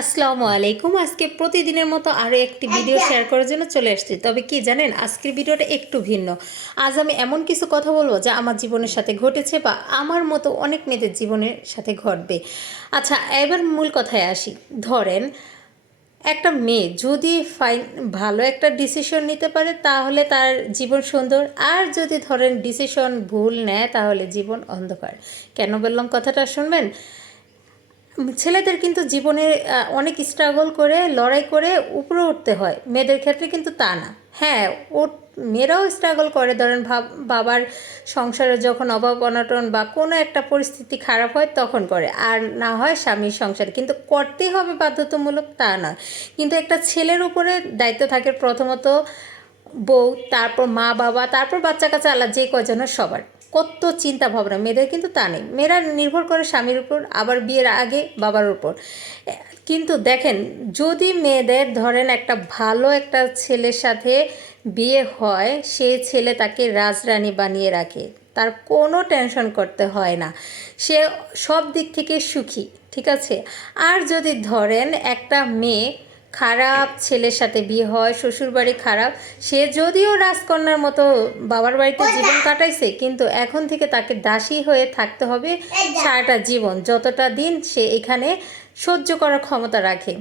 আসসালামু আলাইকুম। আজকে প্রতিদিনের মতো আরও একটি ভিডিও শেয়ার করার জন্য চলে আসছি। তবে কি জানেন, আজকের ভিডিওটা একটু ভিন্ন। আজ আমি এমন কিছু কথা বলবো যা আমার জীবনের সাথে ঘটেছে বা আমার মতো অনেক মেয়েদের জীবনের সাথে ঘটবে। আচ্ছা, এবার মূল কথায় আসি। ধরেন একটা মেয়ে যদি ভালো একটা ডিসিশন নিতে পারে তাহলে তার জীবন সুন্দর, আর যদি ধরেন ডিসিশন ভুল নেয় তাহলে জীবন অন্ধকার। কেন বললাম কথাটা শুনবেন। ছেলেদের কিন্তু জীবনে অনেক স্ট্রাগল করে লড়াই করে উপরে উঠতে হয়, মেয়েদের ক্ষেত্রে কিন্তু তা না। হ্যাঁ, ও মেয়েরাও স্ট্রাগল করে, ধরেন বাবার সংসারে যখন অভাব অনটন বা কোনো একটা পরিস্থিতি খারাপ হয় তখন করে, আর না হয় স্বামীর সংসারে, কিন্তু করতেই হবে বাধ্যতামূলক তা নয়। কিন্তু একটা ছেলের উপরে দায়িত্ব থাকে প্রথমত বউ, তারপর মা বাবা, তারপর বাচ্চা কাচ্চা, আল্লাহ যে কজনের সবার কত চিন্তা ভাবনা। মেয়েদের কিন্তু তা নেই, মেয়েরা নির্ভর করে স্বামীর উপর, আবার বিয়ের আগে বাবার উপর। কিন্তু দেখেন, যদি মেয়েদের ধরেন একটা ভালো একটা ছেলের সাথে বিয়ে হয়, সেই ছেলে তাকে রাজরানী বানিয়ে রাখে, তার কোনো টেনশন করতে হয় না, সে সব দিক থেকে সুখী, ঠিক আছে। আর যদি ধরেন একটা মেয়ে খারাপ ছেলের সাথে বিয়ে হয়, শ্বশুরবাড়ি খারাপ, সে যদিও রাজকন্যার মতো বাবার বাড়িতে জীবন কাটাইছে, কিন্তু এখন থেকে তাকে দাসী হয়ে থাকতে হবে সারাটা জীবন, যতটা দিন সে এখানে সহ্য করার ক্ষমতা রাখে।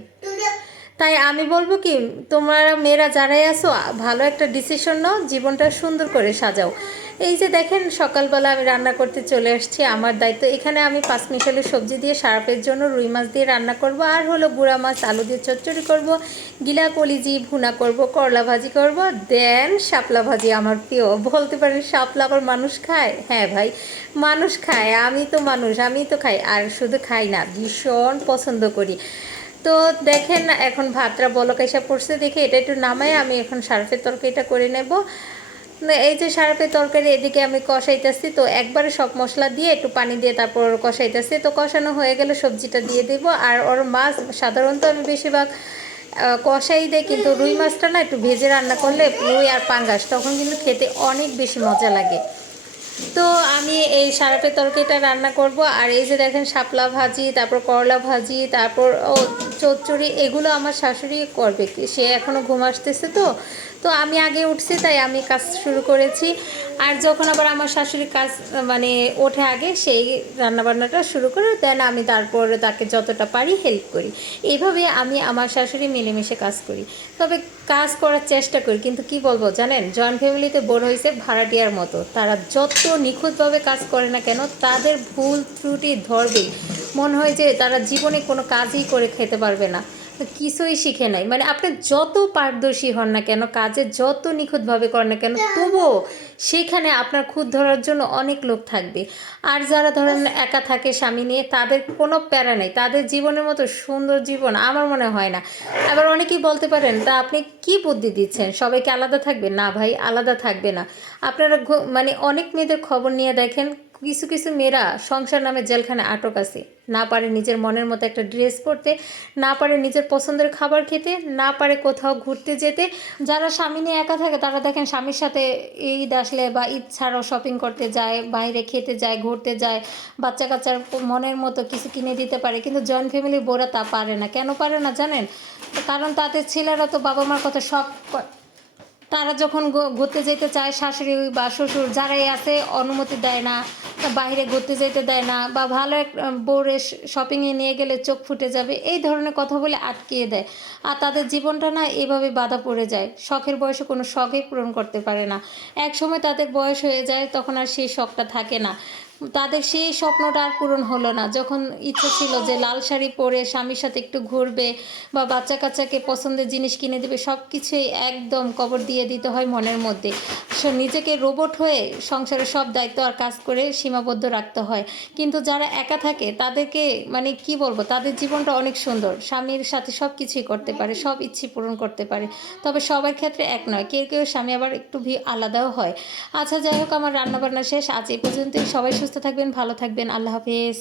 তাই আমি বলবো কি, তোমরা মেয়েরা যারাই আসো, ভালো একটা ডিসিশন নাও, জীবনটা সুন্দর করে সাজাও। এই যে দেখেন, সকালবেলা আমি রান্না করতে চলে আসছি, আমার দায়িত্ব এখানে আমি 5 মিশালি সবজি দিয়ে সারাপের জন্য রুই মাছ দিয়ে রান্না করব, আর হলো গুঁড়া মাছ আলু দিয়ে চচ্চড়ি করব, গিলা কলিজি ভুনা করব, করলা ভাজি করব, দেন শাপলা ভাজি আমার প্রিয়। বলতে পারেন শাপলা আবার মানুষ খায়? হ্যাঁ ভাই, মানুষ খায়, আমি তো মানুষ, আমি তো খাই, আর শুধু খাই না, ভীষণ পছন্দ করি। তো দেখেন, এখন ভাতটা বলক এসে পড়ছে, দেখে এটা একটু নামাই আমি এখন সার্ফের তরকারিটা করে নেব। এই যে সার্ফের তরকারি এদিকে আমি কষাইতেছি, তো একবারে সব মশলা দিয়ে একটু পানি দিয়ে তারপর কষাইতেছি। তো কষানো হয়ে গেলে সবজিটা দিয়ে দেব। আর ওর মাছ সাধারণত আমি বেশিরভাগ কষাই দেয়, কিন্তু রুই মাছটা না একটু ভেজে রান্না করলে, রুই আর পাঙ্গাস, তখন কিন্তু খেতে অনেক বেশি মজা লাগে। তো আমি এই সারাপের তরকারিটা রান্না করব। আর এই যে দেখেন, শাপলা ভাজি, তারপর করলা ভাজি, তারপর চচ্চড়ি, এগুলো আমার শাশুড়ি করবে, সে এখনও ঘুম আসতেছে। তো তো আমি আগে উঠছি, তাই আমি কাজ শুরু করেছি। আর যখন আবার আমার শাশুড়ির কাজ মানে ওঠে আগে, সেই রান্নাবান্নাটা শুরু করে দেন, আমি তারপর তাকে যতটা পারি হেল্প করি। এইভাবে আমি আমার শাশুড়ি মিলেমিশে কাজ করি। তবে কাজ করার চেষ্টা করি, কিন্তু কি বলবো জানেন, জয়েন্ট ফ্যামিলিতে বড় হয়েছে ভাড়াটিয়ার মতো, তারা যত নিখুঁতভাবে কাজ করে না কেন, তাদের ভুল ত্রুটি ধরবেই। মনে হয় যে তারা জীবনে কোনো কাজই করে খেতে পারবে না, কিছুই শিখে নাই। মানে আপনি যত পারদর্শী হন না কেন, কাজে যত নিখুঁতভাবে করেন না কেন, তবুও সেখানে আপনার খুঁত ধরার জন্য অনেক লোক থাকবে। আর যারা ধরেন একা থাকে স্বামী নিয়ে, তাদের কোনো প্যারা নেই, তাদের জীবনের মতো সুন্দর জীবন আমার মনে হয় না। আবার অনেকেই বলতে পারেন, তা আপনি কি বুদ্ধি দিচ্ছেন, সবাইকে আলাদা থাকবে? না ভাই, আলাদা থাকবে না। আপনারা মানে অনেক মেয়েদের খবর নিয়ে দেখেন, কিছু কিছু মেয়েরা সংসার নামে জেলখানে আটক আছে, না পারে নিজের মনের মতো একটা ড্রেস পরতে, না পারে নিজের পছন্দের খাবার খেতে, না পারে কোথাও ঘুরতে যেতে। যারা স্বামী নিয়ে একা থাকে, তারা দেখেন স্বামীর সাথে ঈদ আসলে বা ঈদ ছাড়াও শপিং করতে যায়, বাইরে খেতে যায়, ঘুরতে যায়, বাচ্চা কাচ্চার মনের মতো কিছু কিনে দিতে পারে। কিন্তু জয়েন্ট ফ্যামিলির বউরা তা পারে না। কেন পারে না জানেন? কারণ তাদের ছেলেরা তো বাবা মার কথা সব, তারা যখন ঘুরতে যেতে চায়, শাশুড়ি বা শ্বশুর যারাই আছে অনুমতি দেয় না, বাইরে ঘুরতে যেতে দেয় না, বা ভালো এক বউরে শপিংয়ে নিয়ে গেলে চোখ ফুটে যাবে, এই ধরনের কথা বলে আটকিয়ে দেয়। আর তাদের জীবনটা না এভাবে বাধা পড়ে যায়, শখের বয়সে কোনো শখই পূরণ করতে পারে না। এক সময় তাদের বয়স হয়ে যায়, তখন আর সেই শখটা থাকে না, তাদের সেই স্বপ্নটা আর পূরণ হলো না। যখন ইচ্ছে ছিল যে লাল শাড়ি পরে স্বামীর সাথে একটু ঘুরবে বা বাচ্চা কাচ্চাকে পছন্দের জিনিস কিনে দেবে, সব কিছুই একদম কবর দিয়ে দিতে হয় মনের মধ্যে। নিজেকে রোবট হয়ে সংসারের সব দায়িত্ব আর কাজ করে সীমাবদ্ধ রাখতে হয়। কিন্তু যারা একা থাকে তাদেরকে মানে কি বলবো, তাদের জীবনটা অনেক সুন্দর, স্বামীর সাথে সব কিছুই করতে পারে, সব ইচ্ছে পূরণ করতে পারে। তবে সবার ক্ষেত্রে এক নয়, কেউ কেউ স্বামী আবার একটু আলাদাও হয়। আচ্ছা, যাই হোক, আমার রান্নাবান্না শেষ, আজ এই পর্যন্তই। সবাই সুস্থ থাকবেন, ভালো থাকবেন, আল্লাহ হাফেজ।